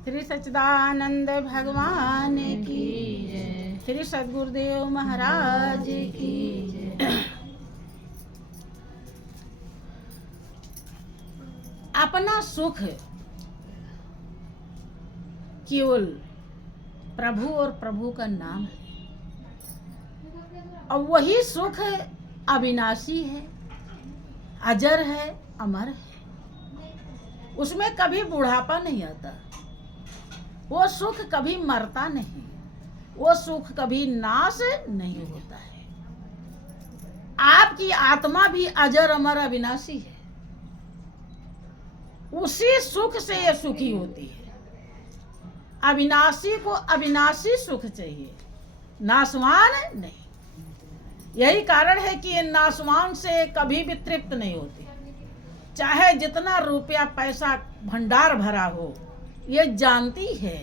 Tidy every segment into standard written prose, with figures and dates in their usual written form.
श्री सच्चिदानंद भगवान की जय। श्री सद्गुरुदेव महाराज की जय। अपना सुख केवल प्रभु और प्रभु का नाम है, और वही सुख अविनाशी है, अजर है, अमर है। उसमें कभी बुढ़ापा नहीं आता, वो सुख कभी मरता नहीं, वो सुख कभी नाश नहीं होता है। आपकी आत्मा भी अजर अमर अविनाशी है, उसी सुख से ये सुखी होती है। अविनाशी को अविनाशी सुख चाहिए, नाशवान नहीं। यही कारण है कि ये नाशवान से कभी भी तृप्त नहीं होती। चाहे जितना रुपया पैसा भंडार भरा हो, ये जानती है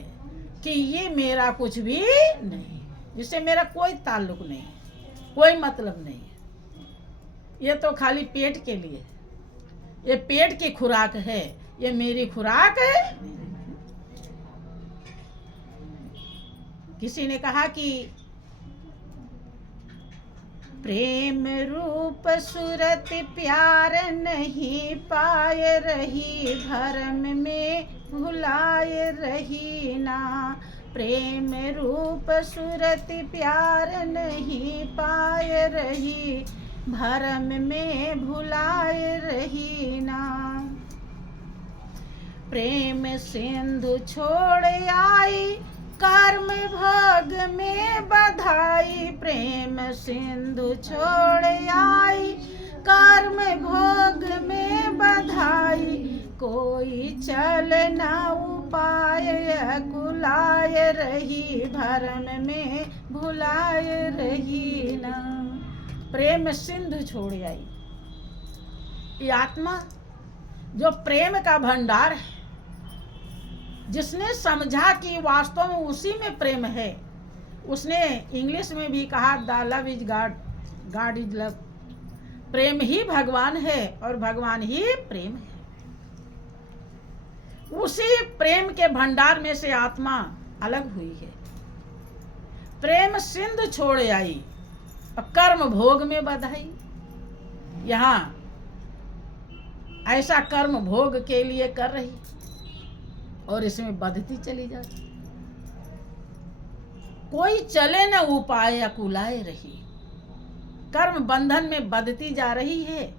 कि ये मेरा कुछ भी नहीं, जिससे मेरा कोई ताल्लुक नहीं, कोई मतलब नहीं है। ये तो खाली पेट के लिए, ये पेट की खुराक है, ये मेरी खुराक है। किसी ने कहा कि प्रेम रूप सूरत प्यार नहीं पाए रही, भरम में भुलाए रही ना। प्रेम रूप सूरत प्यार नहीं पाए रही, भरम में भुलाए रही ना। प्रेम सिंधु छोड़ आई, कर्म भोग में बधाई। प्रेम सिंधु छोड़ आई, कर्म भोग में बधाई। कोई चल न उपाय, कुलाय रही, भरम में भुलाय रही ना। प्रेम सिंधु छोड़ आई, ये आत्मा जो प्रेम का भंडार है, जिसने समझा कि वास्तव में उसी में प्रेम है। उसने इंग्लिश में भी कहा the love is God, God is love. प्रेम ही भगवान है और भगवान ही प्रेम है। उसी प्रेम के भंडार में से आत्मा अलग हुई है। प्रेम सिंधु छोड़ आई और कर्म भोग में बधाई। यहाँ ऐसा कर्म भोग के लिए कर रही और इसमें बधती चली जाती। कोई चले न उपाय, अकुलाए रही। कर्म बंधन में बधती जा रही है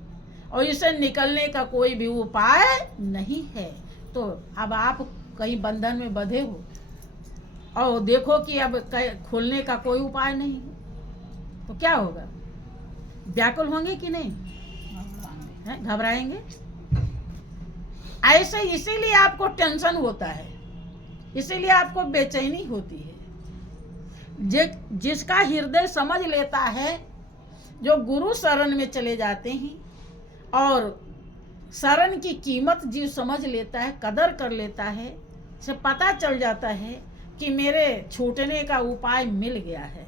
और इसे निकलने का कोई भी उपाय नहीं है। तो अब आप कहीं बंधन में बंधे हो और देखो कि अब खुलने का कोई उपाय नहीं है, तो क्या होगा? व्याकुल होंगे कि नहीं? घबराएंगे। ऐसे इसीलिए आपको टेंशन होता है, इसीलिए आपको बेचैनी होती है। जिसका हृदय समझ लेता है, जो गुरु शरण में चले जाते हैं और शरण की कीमत जीव समझ लेता है, कदर कर लेता है, से पता चल जाता है कि मेरे छूटने का उपाय मिल गया है,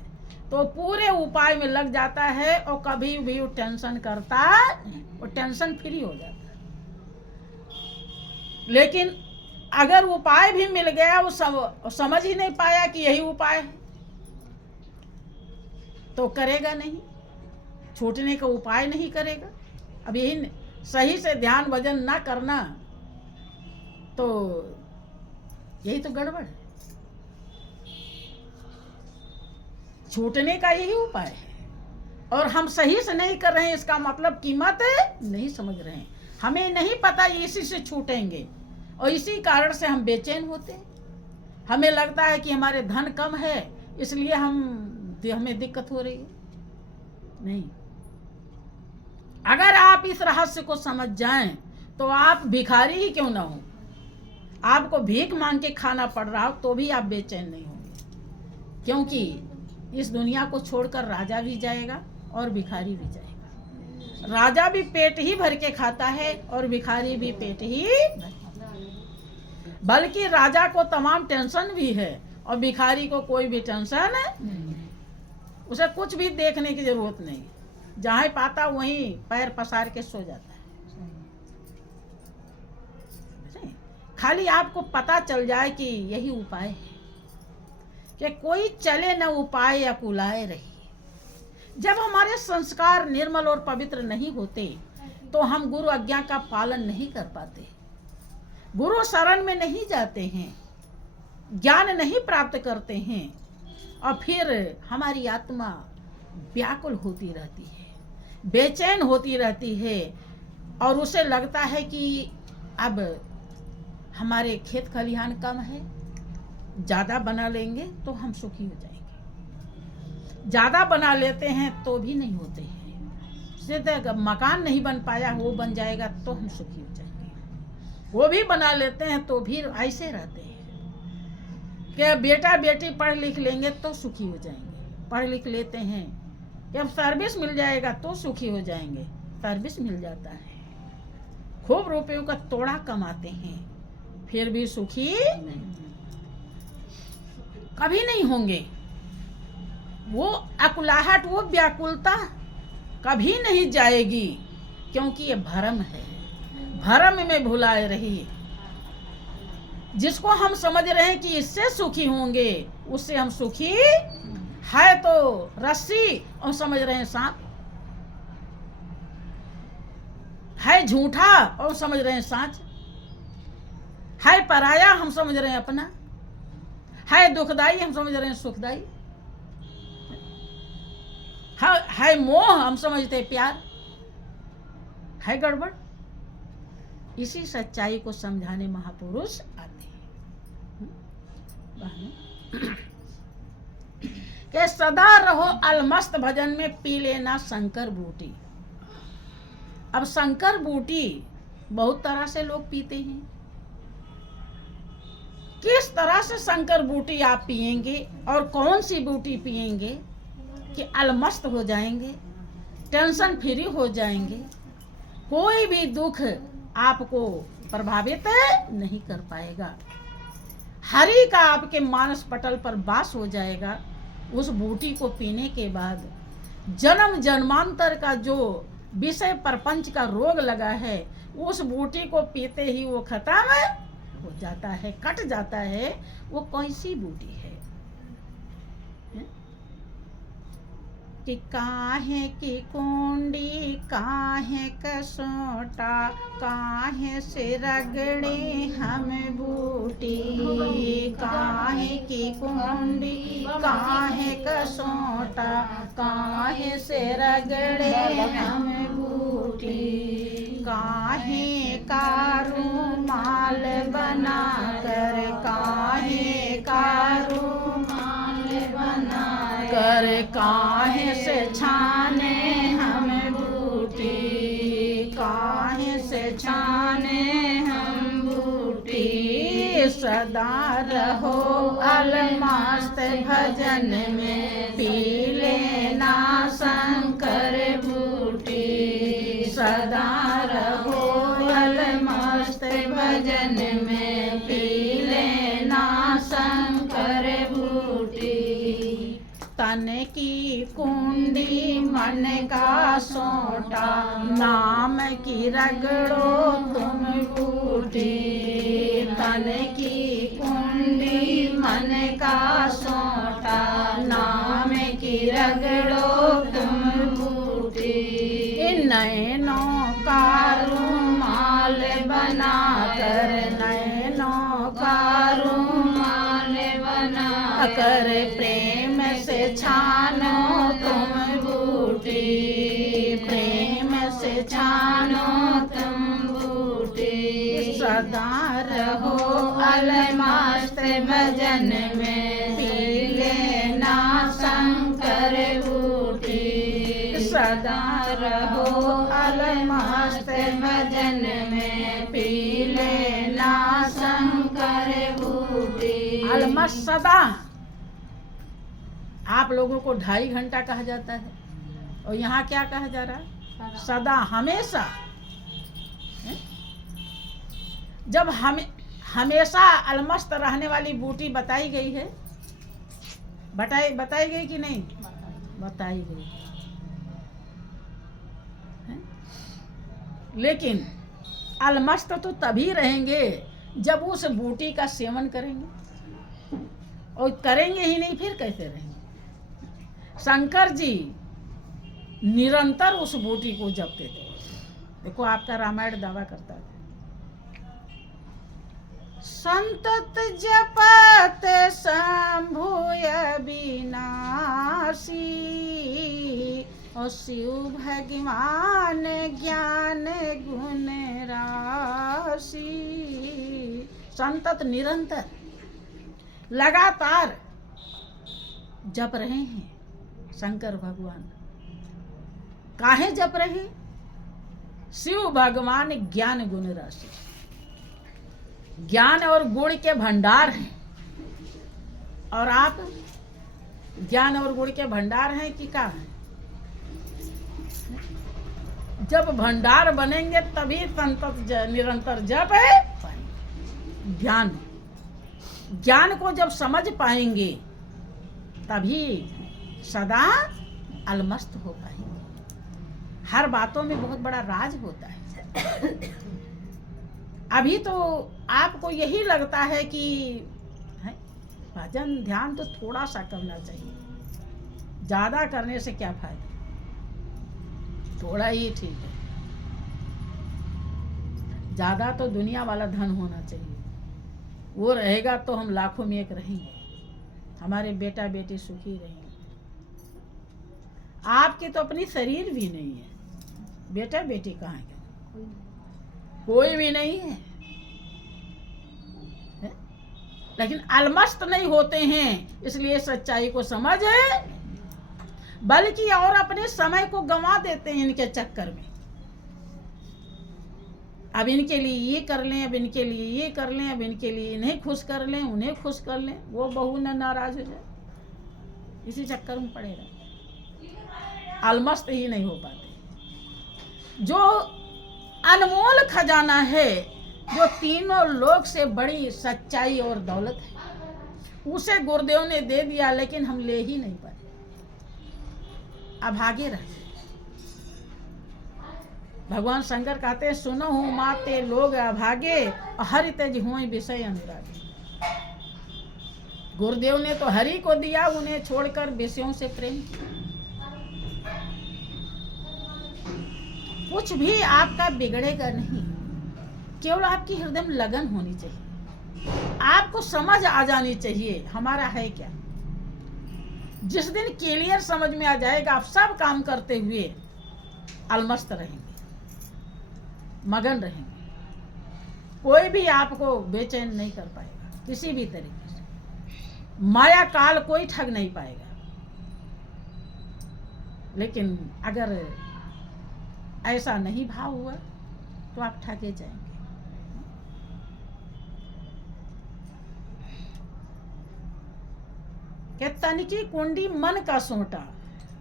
तो पूरे उपाय में लग जाता है और कभी भी वो टेंशन करता नहीं, वो टेंशन फ्री हो जाता है। लेकिन अगर उपाय भी मिल गया, वो समझ ही नहीं पाया कि यही उपाय है, तो करेगा नहीं, छूटने का उपाय नहीं करेगा। अब यही सही से ध्यान भजन ना करना, तो यही तो गड़बड़ है। छूटने का यही उपाय है और हम सही से नहीं कर रहे हैं, इसका मतलब कीमत नहीं समझ रहे हैं। हमें नहीं पता इसी से छूटेंगे और इसी कारण से हम बेचैन होते हैं। हमें लगता है कि हमारे धन कम है, इसलिए हमें दिक्कत हो रही है। नहीं, अगर आप इस रहस्य को समझ जाएं तो आप भिखारी ही क्यों ना हो, आपको भीख मांग के खाना पड़ रहा हो तो भी आप बेचैन नहीं होंगे, क्योंकि इस दुनिया को छोड़कर राजा भी जाएगा और भिखारी भी जाएगा। राजा भी पेट ही भर के खाता है और भिखारी भी पेट ही, बल्कि राजा को तमाम टेंशन भी है और भिखारी को कोई भी टेंशन नहीं। उसे कुछ भी देखने की जरूरत नहीं, जहां पाता वहीं पैर पसार के सो जाता है। खाली आपको पता चल जाए कि यही उपाय है कि कोई चले न उपाय अकुलाए रही। जब हमारे संस्कार निर्मल और पवित्र नहीं होते तो हम गुरु आज्ञा का पालन नहीं कर पाते, गुरु शरण में नहीं जाते हैं, ज्ञान नहीं प्राप्त करते हैं, और फिर हमारी आत्मा व्याकुल होती रहती है, बेचैन होती रहती है, और उसे लगता है कि अब हमारे खेत खलिहान कम है, ज़्यादा बना लेंगे तो हम सुखी हो जाएंगे। ज़्यादा बना लेते हैं तो भी नहीं होते हैं, सीधे मकान नहीं बन पाया, वो बन जाएगा तो हम सुखी हो जाएंगे। वो भी बना लेते हैं तो भी ऐसे रहते हैं कि बेटा बेटी पढ़ लिख लेंगे तो सुखी हो जाएंगे, पढ़ लिख लेते हैं, जब सर्विस मिल जाएगा तो सुखी हो जाएंगे। सर्विस मिल जाता है, खूब रुपयों का तोड़ा कमाते हैं, फिर भी सुखी कभी नहीं होंगे। वो अकुलाहट, वो व्याकुलता कभी नहीं जाएगी, क्योंकि ये भ्रम है, भ्रम में भुलाए रही। जिसको हम समझ रहे हैं कि इससे सुखी होंगे, उससे हम सुखी है तो रस्सी और समझ रहे हैं सांप, है झूठा और समझ रहे हैं सांच, है पराया हम समझ रहे हैं अपना, है दुखदाई हम समझ रहे हैं सुखदाई, है मोह हम समझते हैं प्यार, है गड़बड़। इसी सच्चाई को समझाने महापुरुष आते हैं कि सदा रहो अलमस्त भजन में, पी लेना शंकर बूटी। अब शंकर बूटी बहुत तरह से लोग पीते हैं। किस तरह से शंकर बूटी आप पिएंगे और कौन सी बूटी पिएंगे कि अलमस्त हो जाएंगे, टेंशन फ्री हो जाएंगे, कोई भी दुख आपको प्रभावित नहीं कर पाएगा, हरि का आपके मानस पटल पर वास हो जाएगा। उस बूटी को पीने के बाद जन्म जन्मांतर का जो विषय प्रपंच का रोग लगा है, उस बूटी को पीते ही वो खत्म हो जाता है, कट जाता है। वो कैसी बूटी है कि काहे की कुंडी काहे कसोटा, काहे से रगड़े हम बूटी, काहे की कुंडी काहे कसोटा, काहे से रगड़े हम बूटी, काहे का रुमाल बना कर, काहे का रुमाल बना कर, काहे से छाने हम बूटी, काहे से छाने हम बूटी। सदा रहो अलमस्त भजन में, पी लेना शंकर बूटी। सदा रहो अलमस्त भजन में, पी लेना शंकर बूटी। तन की कुंडी मन का सोटा, नाम की रगड़ो तुम बूटी। तन की कुंडी मन का सोटा, नाम की रगड़ो तुम बूटी। नैनों का रुमाल बना कर, नैनों का रुमाल बना कर, प्रेम से छानो तुम बूटी, प्रेम से छानो तुम बूटी। सदा रहो अलमस्त भजन में, पी लेना शंकर बूटी। सदा रहो अलमस्त भजन में, पी लेना शंकर बूटी। अलमस्त सदा आप लोगों को 2.5 घंटा कहा जाता है, और यहाँ क्या कहा जा रहा है? सदा, हमेशा। जब हमेशा अलमस्त रहने वाली बूटी बताई गई है, बताई गई कि नहीं? बताई गई है। लेकिन अलमस्त तो तभी रहेंगे जब उस बूटी का सेवन करेंगे, और करेंगे ही नहीं फिर कैसे रहेंगे। शंकर जी निरंतर उस बूटी को जपते थे। देखो आपका रामायण दावा करता है, संतत जपत शंभुय विनाशी, और शिव भगवान ज्ञान गुण राशि। संतत निरंतर लगातार जप रहे हैं शंकर भगवान। काहे जप रहे? शिव भगवान ज्ञान गुण राशि, ज्ञान और गुण के भंडार हैं। और आप ज्ञान और गुण के भंडार हैं कि क्या हैं? जब भंडार बनेंगे तभी संतत निरंतर जप है। ज्ञान ज्ञान को जब समझ पाएंगे तभी सदा अलमस्त हो पाएंगे। हर बातों में बहुत बड़ा राज होता है। अभी तो आपको यही लगता है कि भजन ध्यान तो थोड़ा सा करना चाहिए, ज्यादा करने से क्या फायदा, थोड़ा ही ठीक है। ज्यादा तो दुनिया वाला धन होना चाहिए, वो रहेगा तो हम लाखों में एक रहेंगे, हमारे बेटा बेटी सुखी रहेंगे। आपके तो अपनी शरीर भी नहीं है, बेटा बेटी कहाँ है? कोई भी नहीं है, लेकिन अलमस्त नहीं होते हैं, इसलिए सच्चाई को समझ है, बल्कि और अपने समय को गंवा देते हैं इनके चक्कर में। अब इनके लिए ये कर लें, अब इनके लिए ये कर लें, अब इनके लिए इन्हें खुश कर लें, उन्हें खुश कर लें, वो बहू न नाराज हो जाए, इसी चक्कर में पड़े रहे, अलमस्त ही नहीं हो पाते। जो अनमोल खजाना है, जो तीनों लोक से बड़ी सच्चाई और दौलत है, उसे गुरुदेव ने दे दिया, लेकिन हम ले ही नहीं पाए, अभागे रह गए। भगवान शंकर कहते हैं, सुनो हूँ माते लोग अभागे, हरि तेज हुए विषय अनुरागे। गुरुदेव ने तो हरि को दिया, उन्हें छोड़कर विषयों से प्रेम किया। कुछ भी आपका बिगड़ेगा नहीं, केवल आपकी हृदय में लगन होनी चाहिए, आपको समझ आ जानी चाहिए हमारा है क्या। जिस दिन क्लियर समझ में आ जाएगा, आप सब काम करते हुए अलमस्त रहेंगे, मगन रहेंगे, कोई भी आपको बेचैन नहीं कर पाएगा किसी भी तरीके से, माया काल कोई ठग नहीं पाएगा। लेकिन अगर ऐसा नहीं भाव हुआ तो आप ठगे जाएंगे। कि तन की कुंडी मन का सोटा,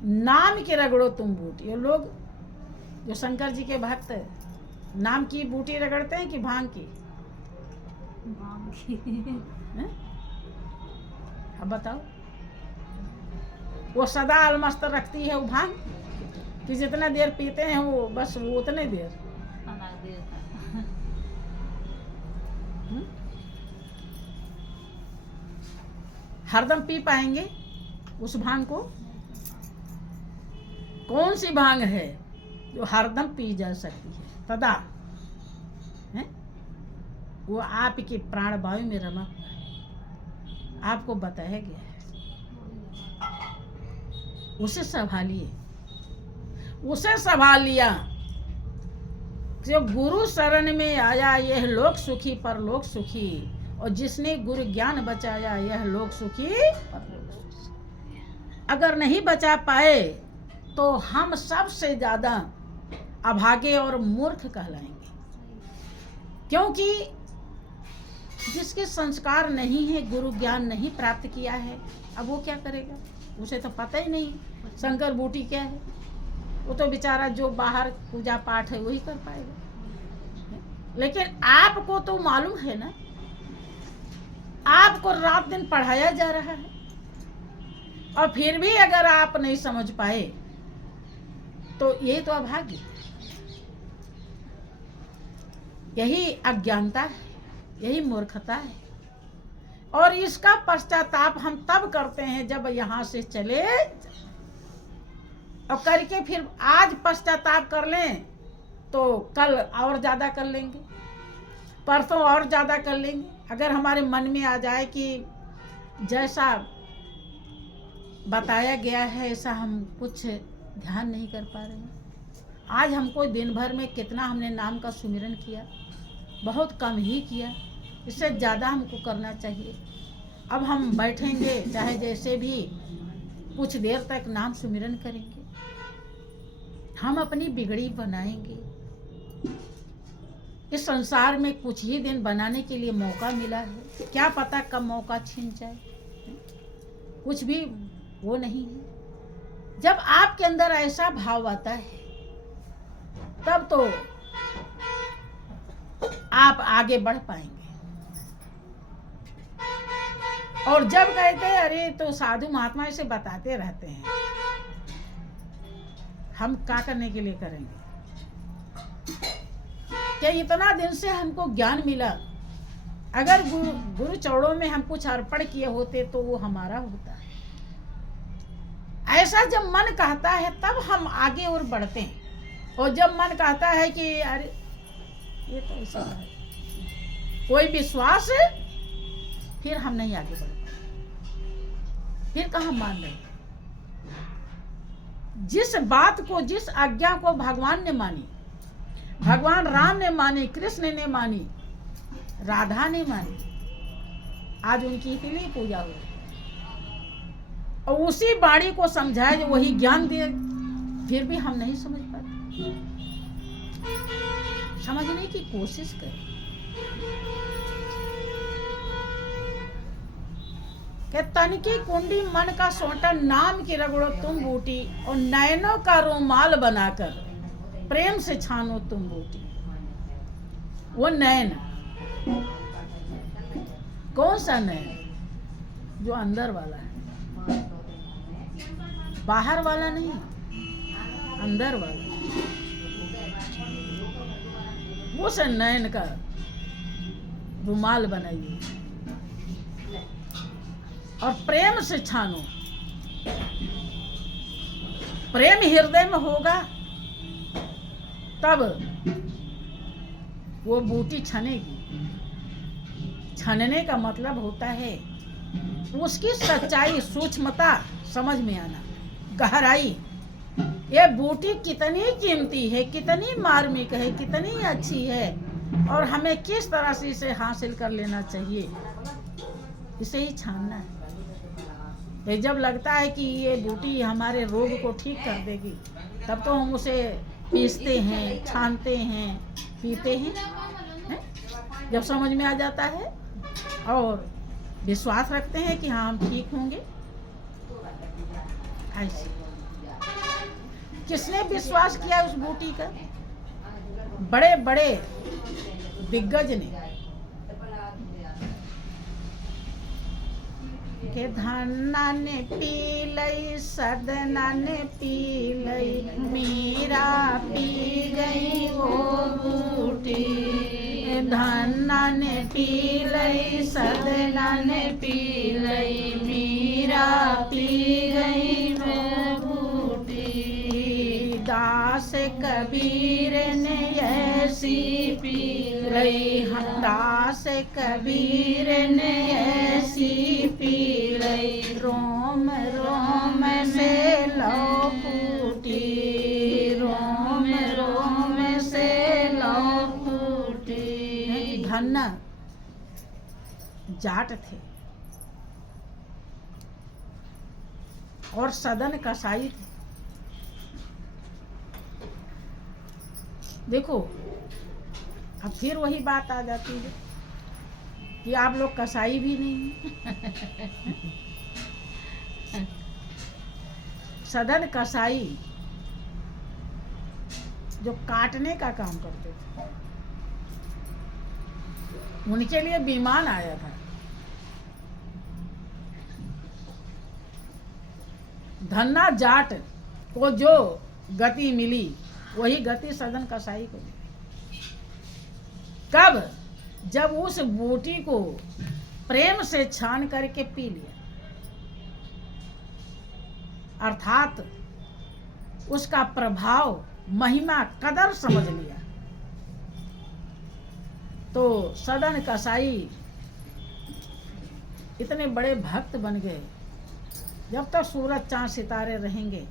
नाम की रगड़ो तुम बूटी। ये लोग जो शंकर जी के भक्त नाम की बूटी रगड़ते हैं कि भांग की? भांग की। अब बताओ, वो सदा अलमस्त रखती है वो भांग कि जितना देर पीते हैं वो बस वो उतने देर। हरदम पी पाएंगे उस भांग को? कौन सी भांग है जो हरदम पी जा सकती है? तदा है वो आपके प्राण वायु में रमा हुआ है, आपको बताया गया है, उसे संभालिए। उसे संभाल लिया, जो गुरु शरण में आया यह लोक सुखी परलोक सुखी, और जिसने गुरु ज्ञान बचाया यह लोक सुखी परलोक सुखी। अगर नहीं बचा पाए तो हम सबसे ज्यादा अभागे और मूर्ख कहलाएंगे, क्योंकि जिसके संस्कार नहीं है, गुरु ज्ञान नहीं प्राप्त किया है, अब वो क्या करेगा? उसे तो पता ही नहीं शंकर बूटी क्या है। वो तो बेचारा जो बाहर पूजा पाठ है वही कर पाएगा। लेकिन आपको तो मालूम है ना, आपको रात दिन पढ़ाया जा रहा है, और फिर भी अगर आप नहीं समझ पाए तो ये तो अभाग्य, यही अज्ञानता है। यही मूर्खता है। और इसका पश्चाताप हम तब करते हैं जब यहाँ से चले, और करके फिर आज पश्चाताप कर लें तो कल और ज़्यादा कर लेंगे, परसों और ज़्यादा कर लेंगे। अगर हमारे मन में आ जाए कि जैसा बताया गया है ऐसा हम कुछ ध्यान नहीं कर पा रहे हैं। आज हमको दिन भर में कितना हमने नाम का सुमिरन किया, बहुत कम ही किया, इससे ज़्यादा हमको करना चाहिए। अब हम बैठेंगे चाहे जैसे भी, कुछ देर तक नाम सुमिरन करेंगे, हम अपनी बिगड़ी बनाएंगे। इस संसार में कुछ ही दिन बनाने के लिए मौका मिला है, क्या पता कब मौका छिन जाए, कुछ भी वो नहीं है। जब आपके अंदर ऐसा भाव आता है तब तो आप आगे बढ़ पाएंगे। और जब कहते हैं अरे तो साधु महात्मा ऐसे बताते रहते हैं, हम क्या करने के लिए करेंगे? क्या इतना दिन से हमको ज्ञान मिला, अगर गुरु चरणों में हम कुछ अर्पण किए होते तो वो हमारा होता है। ऐसा जब मन कहता है तब हम आगे और बढ़ते हैं, और जब मन कहता है कि अरे ये तो ऐसा है, कोई विश्वास है, फिर हम नहीं आगे बढ़ पाते, फिर कहाँ मान रहे। जिस बात को, जिस आज्ञा को भगवान ने मानी, भगवान राम ने मानी, कृष्ण ने मानी, राधा ने मानी, आज उनकी इतनी पूजा हुई, और उसी बाणी को समझाए जो वही ज्ञान दे, फिर भी हम नहीं समझ पाते। समझने की कोशिश करें कि तन की कुंडी मन का सोटा, नाम की रगड़ो तुम बूटी, और नैनों का रुमाल बनाकर प्रेम से छानो तुम बूटी। वो नैन कौन सा नैन? जो अंदर वाला है, बाहर वाला नहीं, अंदर वाला। वो से नैन का रुमाल बनाइए और प्रेम से छानो। प्रेम हृदय में होगा तब वो बूटी छनेगी। छनने का मतलब होता है उसकी सच्चाई, सूक्ष्मता समझ में आना, गहराई। ये बूटी कितनी कीमती है, कितनी मार्मिक है, कितनी अच्छी है, और हमें किस तरह से इसे हासिल कर लेना चाहिए, इसे ही छानना है। तो जब लगता है कि ये बूटी हमारे रोग को ठीक कर देगी, तब तो हम उसे पीसते हैं, छानते हैं, पीते हैं, हैं? जब समझ में आ जाता है और विश्वास रखते हैं कि हाँ हम ठीक होंगे। ऐसे किसने विश्वास किया उस बूटी का? बड़े बड़े दिग्गज ने, के धन्ना ने पी लई, सदना ने पी लई, मीरा पी गई वो बूटी। धन्ना ने पी लई, सदना ने पी लई, मीरा पी गई वो बूटी। दास कबीर ने ऐसी पी लई, दास कबीर ने ऐसी पी लई, रोम रोम से लौ फूटी, रोम रोम से लौ फूटी। धन्ना जाट थे और सदन कसाई थे। देखो अब फिर वही बात आ जाती है कि आप लोग कसाई भी नहीं सदन कसाई जो काटने का काम करते थे, उनके लिए विमान आया था। धन्ना जाट को जो गति मिली वही गति सदन कसाई को मिली। कब? जब उस बूटी को प्रेम से छान करके पी लिया, अर्थात उसका प्रभाव, महिमा, कदर समझ लिया, तो सदन कसाई इतने बड़े भक्त बन गए। जब तक सूरज चांद सितारे रहेंगे,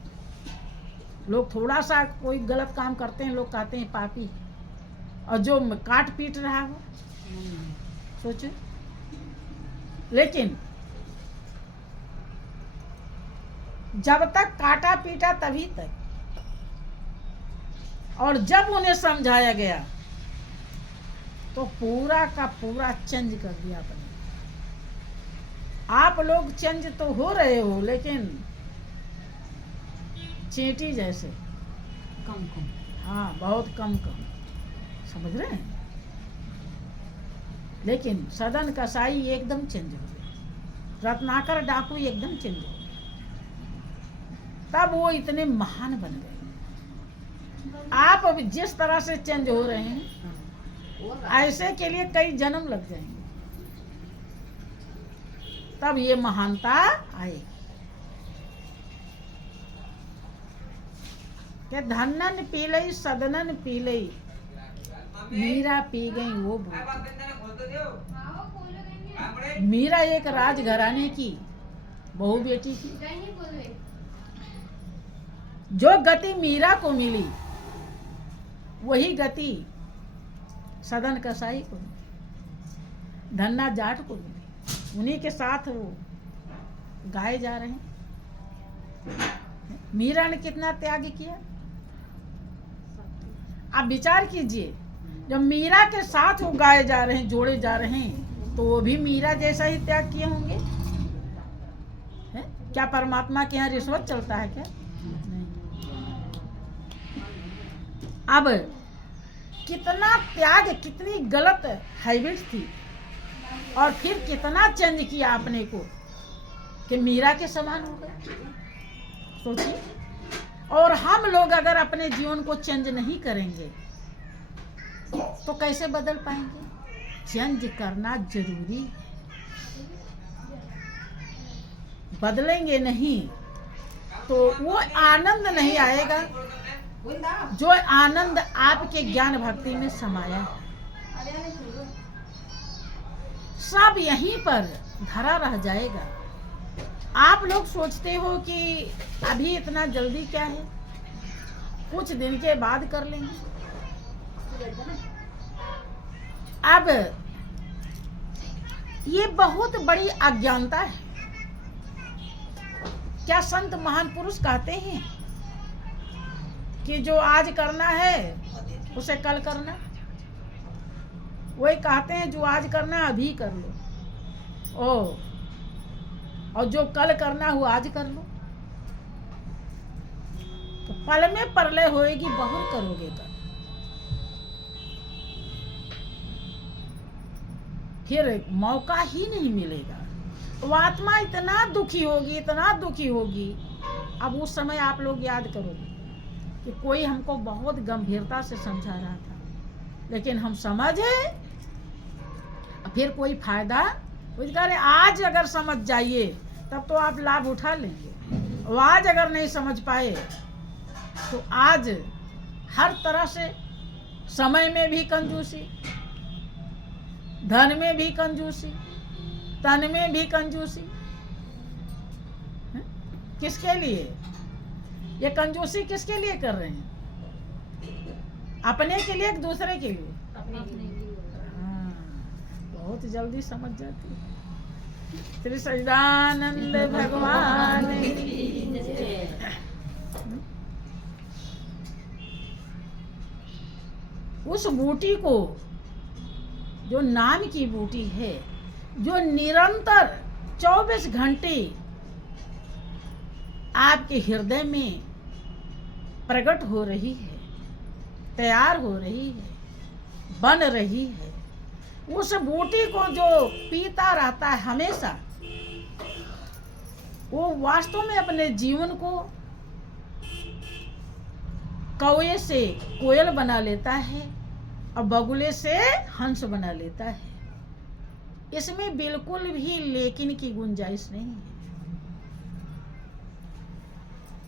लोग थोड़ा सा कोई गलत काम करते हैं, लोग कहते हैं पापी, और जो काट पीट रहा हो, सोचो। लेकिन जब तक काटा पीटा तभी तक, और जब उन्हें समझाया गया तो पूरा का पूरा चेंज कर दिया अपने। आप लोग चेंज तो हो रहे हो, लेकिन चींटी जैसे, कम कम। हाँ, बहुत कम कम, समझ रहे हैं। लेकिन सदन कसाई एकदम चेंज हो गए, रत्नाकर डाकू एकदम चेंज हो गए, तब वो इतने महान बन गए। आप अब जिस तरह से चेंज हो रहे हैं, ऐसे के लिए कई जन्म लग जाएंगे, तब ये महानता आएगी। क्या धनन पी लई सदनन पी लई, मीरा पी गई वो बूटी। मीरा एक राजघराने की बहू बेटी थी। जो गति मीरा को मिली, वही गति सदन कसाई को मिली, धन्ना जाट को मिली। उन्हीं के साथ वो गाए जा रहे हैं। मीरा ने कितना त्याग किया, आप विचार कीजिए। जब मीरा के साथ वो गाए जा रहे हैं, जोड़े जा रहे हैं, तो वो भी मीरा जैसा ही त्याग किए होंगे। है? क्या परमात्मा के यहाँ रिश्वत चलता है क्या? नहीं। अब कितना त्याग, कितनी गलत हैबिट थी, और फिर कितना चेंज किया अपने को कि मीरा के समान हो गए। सोचिए। और हम लोग अगर अपने जीवन को चेंज नहीं करेंगे तो कैसे बदल पाएंगे? चेंज करना जरूरी। बदलेंगे नहीं तो वो आनंद नहीं आएगा जो आनंद आपके ज्ञान भक्ति में समाया है। सब यहीं पर धरा रह जाएगा। आप लोग सोचते हो कि अभी इतना जल्दी क्या है, कुछ दिन के बाद कर लेंगे। अब ये बहुत बड़ी अज्ञानता है। क्या संत महान पुरुष कहते हैं कि जो आज करना है उसे कल करना? वही कहते हैं जो आज करना अभी कर लो, और जो कल करना हो आज कर लो। तो पल में परलय होएगी, बहुत करोगे कल। फिर मौका ही नहीं मिलेगा। वो आत्मा इतना दुखी होगी, इतना दुखी होगी। अब उस समय आप लोग याद करोगे कि कोई हमको बहुत गंभीरता से समझा रहा था, लेकिन हम समझे, फिर कोई फायदा। आज अगर समझ जाइए तब तो आप लाभ उठा लेंगे, और आज अगर नहीं समझ पाए तो आज हर तरह से, समय में भी कंजूसी, धन में भी कंजूसी, तन में भी कंजूसी। किसके लिए ये कंजूसी? किसके लिए कर रहे हैं? अपने के लिए, एक दूसरे के लिए? हाँ, बहुत जल्दी समझ जाती है। श्री सच्चिदानंद भगवान की जय। उस बूटी को, जो नाम की बूटी है, जो निरंतर 24 घंटे आपके हृदय में प्रकट हो रही है, तैयार हो रही है, बन रही है, उस बूटी को जो पीता रहता है हमेशा, वो वास्तव में अपने जीवन को कौए से कोयल बना लेता है और बगुले से हंस बना लेता है। इसमें बिल्कुल भी लेकिन की गुंजाइश नहीं है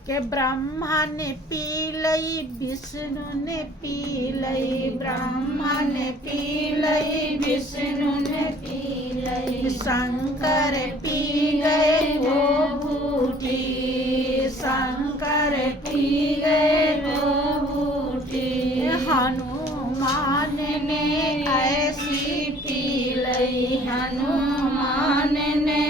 कि ब्रह्मा ने पी लई विष्णु ने पी लई, ब्रह्मा ने पी लई विष्णु ने पी लई, शंकर पी गए वो बूटी, शंकर पी गए वो बूटी, हनुमान ने ऐसी पी लई, हनुमान ने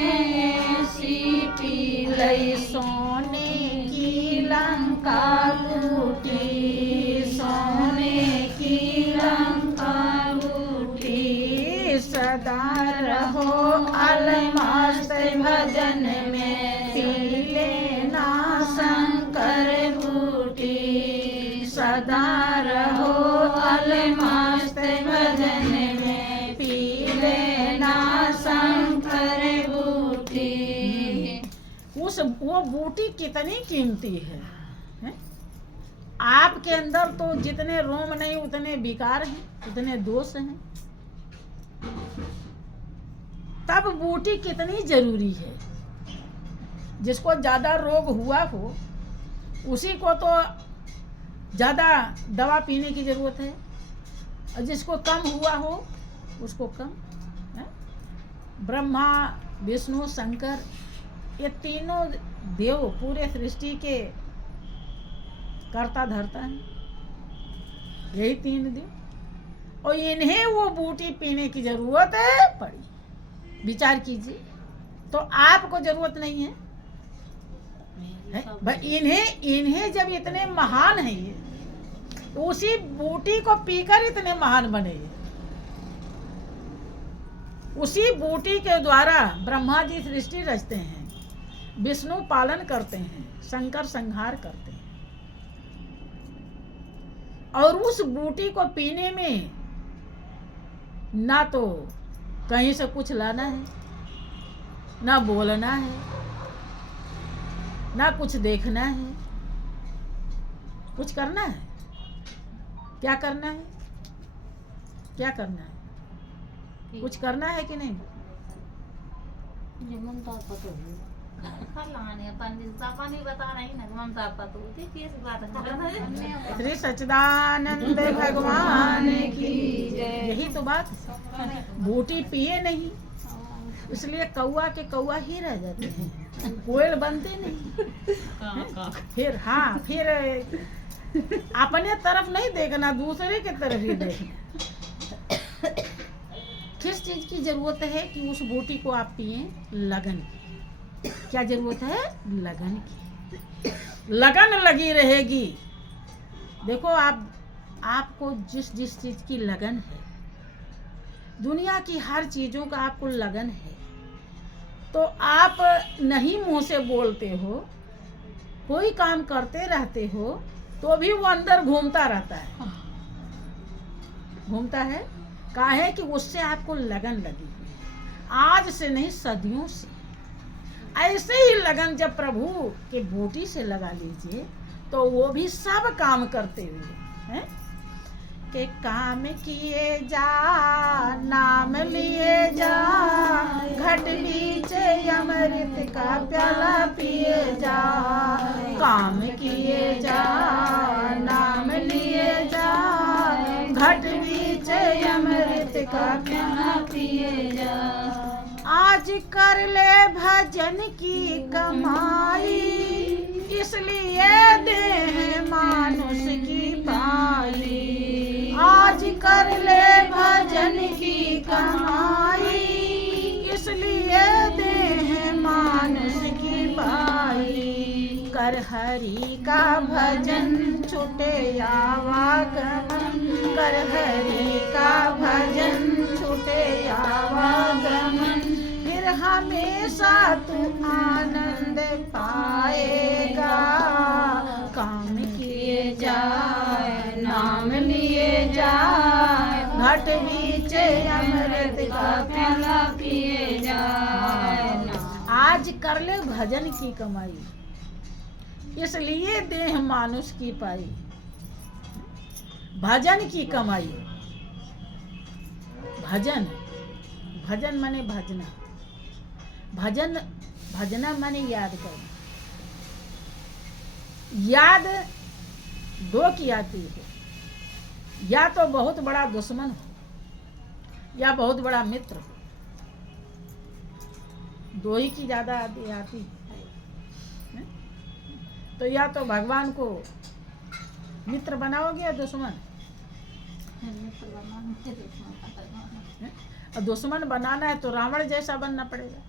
ऐसी पी लई, सोने की लंका लूटी, सोने की लंका लूटी, सदा रहो अलमस्त भजन में, पी लेना शंकर बूटी, सदा रहो अलमस्त भजन में, पी लेना शंकर बूटी। वो बूटी कितनी कीमती है? आपके अंदर तो जितने रोम नहीं उतने विकार हैं, उतने दोष हैं, तब बूटी कितनी जरूरी है। जिसको ज्यादा रोग हुआ हो उसी को तो ज्यादा दवा पीने की जरूरत है, और जिसको कम हुआ हो उसको कम है? ब्रह्मा विष्णु शंकर ये तीनों देव पूरे सृष्टि के कर्ता धर्ता है, यही तीन देव, और इन्हें वो बूटी पीने की जरूरत पड़ी। विचार कीजिए, तो आपको जरूरत नहीं है, इन्हें जब इतने महान है ये, तो उसी बूटी को पीकर इतने महान बने। उसी बूटी के द्वारा ब्रह्मा जी सृष्टि रचते हैं, विष्णु पालन करते हैं, शंकर संहार करते हैं, और उस बूटी को पीने में ना तो कहीं से कुछ लाना है, ना बोलना है, ना कुछ देखना है, कुछ करना है। क्या करना है? क्या करना है? कुछ करना है कि नहीं? ममता पतो श्री सच्चिदानंद भगवान की जय। यही तो बात, बूटी पिए नहीं इसलिए कौआ के कौआ ही रह जाते हैं, कोयल बनते नहीं। फिर अपने तरफ नहीं देखना, दूसरे के तरफ ही देखना। किस चीज की जरूरत है कि उस बूटी को आप पिए? लगन की। क्या जरूरत है? लगन की। लगन लगी रहेगी। देखो आपको जिस जिस चीज की लगन है, दुनिया की हर चीजों का आपको लगन है, तो आप नहीं मुंह से बोलते हो, कोई काम करते रहते हो, तो भी वो अंदर घूमता रहता है। घूमता है काहे कि उससे आपको लगन लगी है, आज से नहीं सदियों से। ऐसे ही लगन जब प्रभु के बूटी से लगा लीजिए, तो वो भी सब काम करते हुए हैं के काम किए जा, नाम लिए जा, घट बीच अमृत का प्याला पिए जा, काम किए जा, नाम लिए जा, घट बीच अमृत का प्याला पिए जा। आज कर ले भजन की कमाई, इसलिए देह मानुष की पाई। आज कर ले भजन की कमाई, इसलिए देह मानुष की पाई। कर हरि का भजन छूटे आवागमन, कर हरि का भजन छूटे आवागमन, फिर हमेशा तू आनंद पाएगा। काम किए जाए, नाम लिए जाए, घट बीच अमृत का प्याला पिए जाए। आज कर ले भजन की कमाई, इसलिए देह मानुष की पाई। भजन की कमाई भजन, भजन माने भजना, भजन भजना माने याद करना। याद दो की आती है, या तो बहुत बड़ा दुश्मन हो या बहुत बड़ा मित्र हो, दो ही की ज्यादा आती है। तो या तो भगवान को मित्र बनाओगे या दुश्मन। और दुश्मन बनाना है तो रावण जैसा बनना पड़ेगा,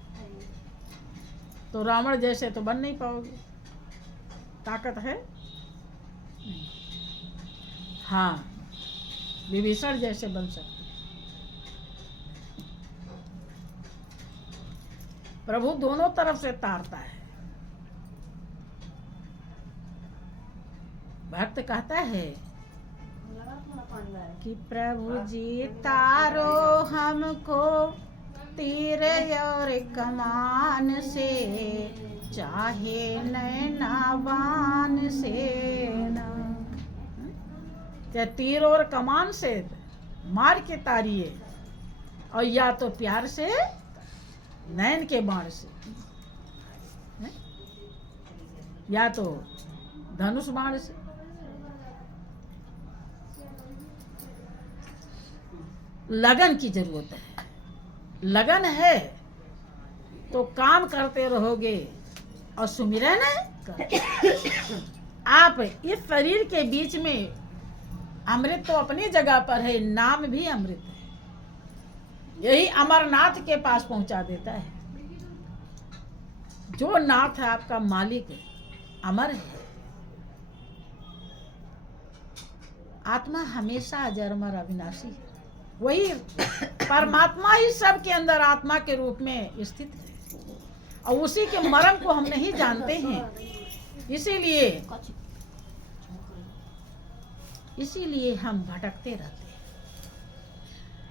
तो रावण जैसे तो बन नहीं पाओगे, ताकत है नहीं। हाँ, विभीषण जैसे बन सकते। प्रभु दोनों तरफ से तारता है। भक्त कहता है कि प्रभु जी तारो हमको तीर और कमान से, चाहे नैना बाण से न। या तीर और कमान से मार के तारिए, और या तो प्यार से नैन के बाण से, या तो धनुष बाण से। लगन की जरूरत है। लगन है तो काम करते रहोगे और सुमिरन करते। आप इस शरीर के बीच में, अमृत तो अपनी जगह पर है, नाम भी अमृत है। यही अमरनाथ के पास पहुंचा देता है। जो नाथ है आपका मालिक है, अमर है। आत्मा हमेशा अजर अमर अविनाशी है। वही परमात्मा ही सबके अंदर आत्मा के रूप में स्थित है, और उसी के मर्म को हम नहीं जानते हैं। इसीलिए हम भटकते रहते हैं।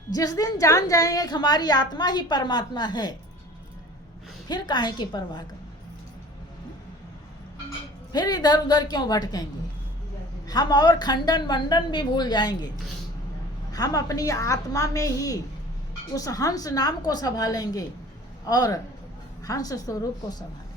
जिस दिन जान जाएंगे कि हमारी आत्मा ही परमात्मा है, फिर काहे की परवाह करना, फिर इधर उधर क्यों भटकेंगे। हम और खंडन मंडन भी भूल जाएंगे। हम अपनी आत्मा में ही उस हंस नाम को संभालेंगे और हंस स्वरूप को संभालेंगे।